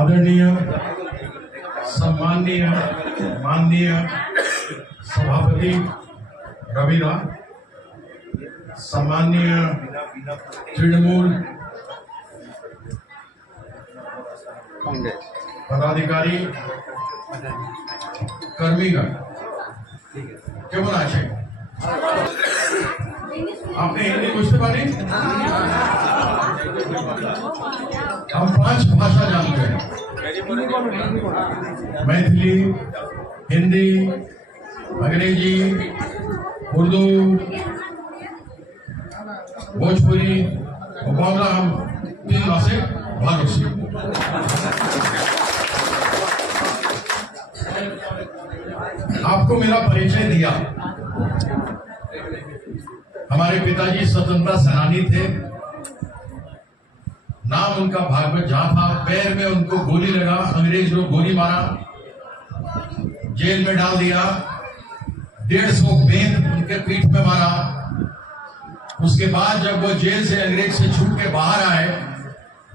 आदरणीय सम्माननीय माननीय सभापति रविदा, सम्माननीय तृणमूल पदाधिकारी कर्मीगण, केवल आशय आपने हिंदी पूछते पानी। हम 5 भाषा जानते हैं, मैथिली, हिंदी, अंग्रेजी, उर्दू, भोजपुरी और बांग्ला। हम 3 भाषा भारत से। आपको मेरा परिचय दिया। हमारे पिताजी स्वतंत्रता सेनानी थे। नाम उनका भागवत झा था। पैर में उनको गोली लगा, अंग्रेज लोग गोली मारा, जेल में डाल दिया। 150 बेंत उनके पीठ में मारा। उसके बाद जब वो जेल से अंग्रेज से छूट के बाहर आए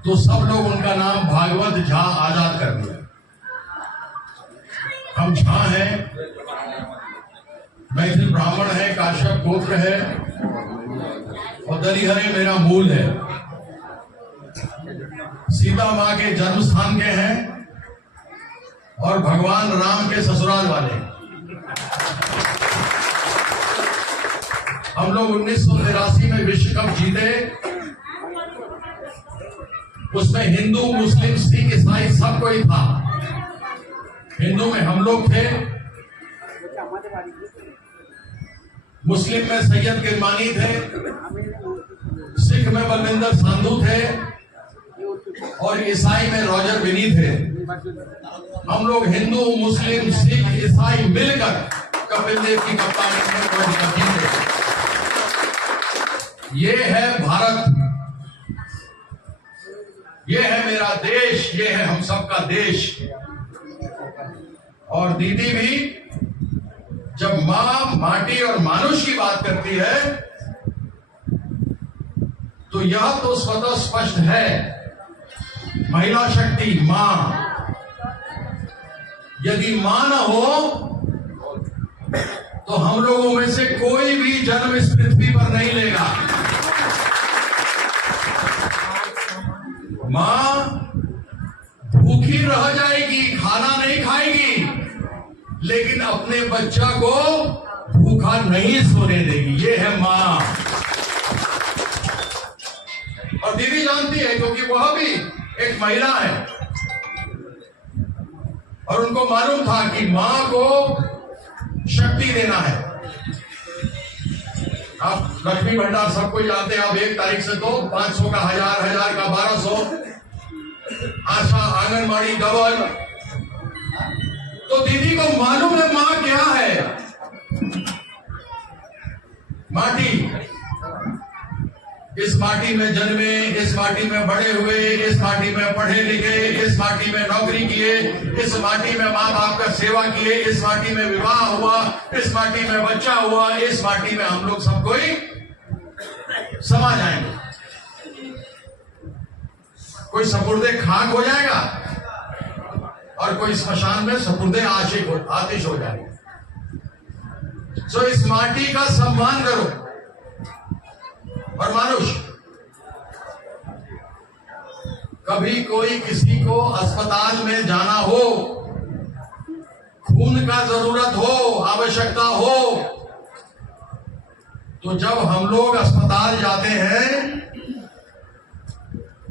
तो सब लोग उनका नाम भागवत झा आजाद कर दिया। हम झा हैं, मैथिल ब्राह्मण है, काश्यप गोत्र है और दलिहरे मेरा मूल है। सीता माँ के जन्म स्थान के हैं और भगवान राम के ससुराल वाले। हम लोग 1983 में विश्व कप जीते। उसमें हिंदू, मुस्लिम, सिख, ईसाई सब कोई था। हिंदू में हम लोग थे, मुस्लिम में सैयद किरमानी थे, सिख में बलविंदर सांधू थे और ईसाई में रॉजर बिनी थे। हम लोग हिंदू, मुस्लिम, सिख, ईसाई मिलकर कपिल देव की कप्तानी में जीते। ये है भारत, ये है मेरा देश, ये है हम सबका देश। और दीदी भी जब मां, माटी और मानुष की बात करती है तो यह तो स्वतः स्पष्ट है, महिला शक्ति मां। यदि मां न हो तो हम लोगों में से कोई भी जन्म इस पृथ्वी पर नहीं लेगा। मां भूखी रह जाएगी, खाना नहीं खाएगी, लेकिन अपने बच्चा को भूखा नहीं सोने देगी। ये है मां। और दीदी जानती है क्योंकि वह भी एक महिला है और उनको मालूम था कि मां को शक्ति देना है। आप लक्ष्मी भंडार सब कोई जानते हैं। आप 1 तारीख से तो 500 का 1000, 1000 का 1200, आशा, आंगनबाड़ी, डबल। तो दीदी को मालूम है मां क्या है। माटी, इस माटी में जन्मे, इस माटी में बड़े हुए, इस माटी में पढ़े लिखे, इस माटी में नौकरी किए, इस माटी में माँ बाप का सेवा किए, इस माटी में विवाह हुआ, इस माटी में बच्चा हुआ, इस माटी में हम लोग सब कोई समा जाएंगे। कोई सपुर्दे खाक हो जाएगा और कोई स्मशान में सपुर्दे आतिश हो जाएगा। सो इस माटी का सम्मान करो। और मानुष, कभी कोई किसी को अस्पताल में जाना हो, खून का जरूरत हो, आवश्यकता हो, तो जब हम लोग अस्पताल जाते हैं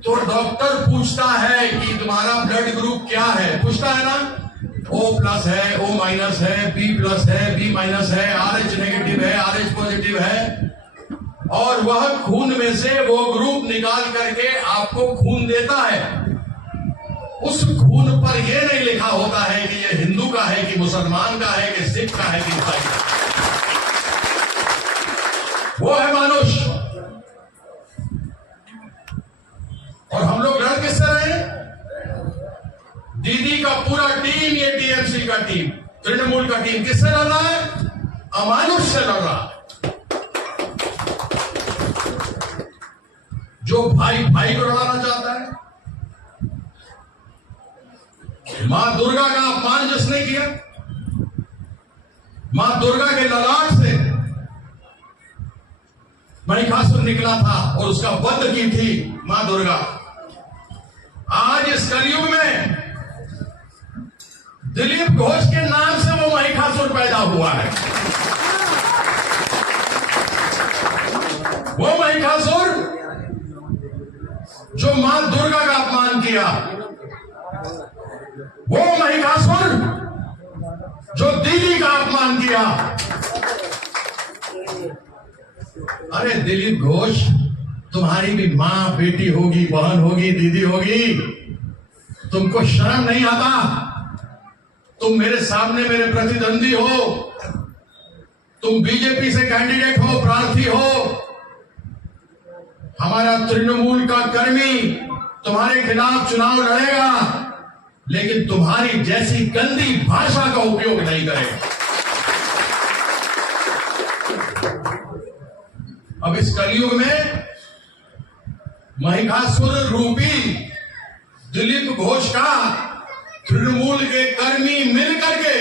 तो डॉक्टर पूछता है कि तुम्हारा ब्लड ग्रुप क्या है। पूछता है ना, O+ है, O- है, B+ है, B- है, RH नेगेटिव है, RH पॉजिटिव है। और वह खून में से वो ग्रुप निकाल करके आपको खून देता है। उस खून पर यह नहीं लिखा होता है कि यह हिंदू का है कि मुसलमान का है कि सिख का है कि ईसाई का। वो है मानुष। और हम लोग लड़ किससे रहे? दीदी का पूरा टीम, ये टीएमसी का टीम, तृणमूल का टीम किससे लड़ रहा है? अमानुष से लड़ रहा है। जो भाई भाई को लड़ाना चाहता है। मां दुर्गा का अपमान जिसने किया, मां दुर्गा के ललाट से महिषासुर निकला था और उसका वध की थी मां दुर्गा। आज इस कलयुग में दिलीप घोष के नाम से वो महिषासुर पैदा हुआ है। वो महिषासुर जो मां दुर्गा का अपमान किया, वो महिषासुर जो दीदी का अपमान किया। अरे दिलीप घोष, तुम्हारी भी मां बेटी होगी, बहन होगी, दीदी होगी, तुमको शर्म नहीं आता? तुम मेरे सामने मेरे प्रतिद्वंदी हो, तुम बीजेपी से कैंडिडेट हो, प्रार्थी हो, हमारा तृणमूल का कर्मी तुम्हारे खिलाफ चुनाव लड़ेगा, लेकिन तुम्हारी जैसी गंदी भाषा का उपयोग नहीं करेगा। अब इस कलयुग में महिषासुर रूपी दिलीप घोष का तृणमूल के कर्मी मिलकर के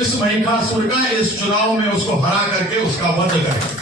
इस महिषासुर का इस चुनाव में उसको हरा करके उसका वध करें।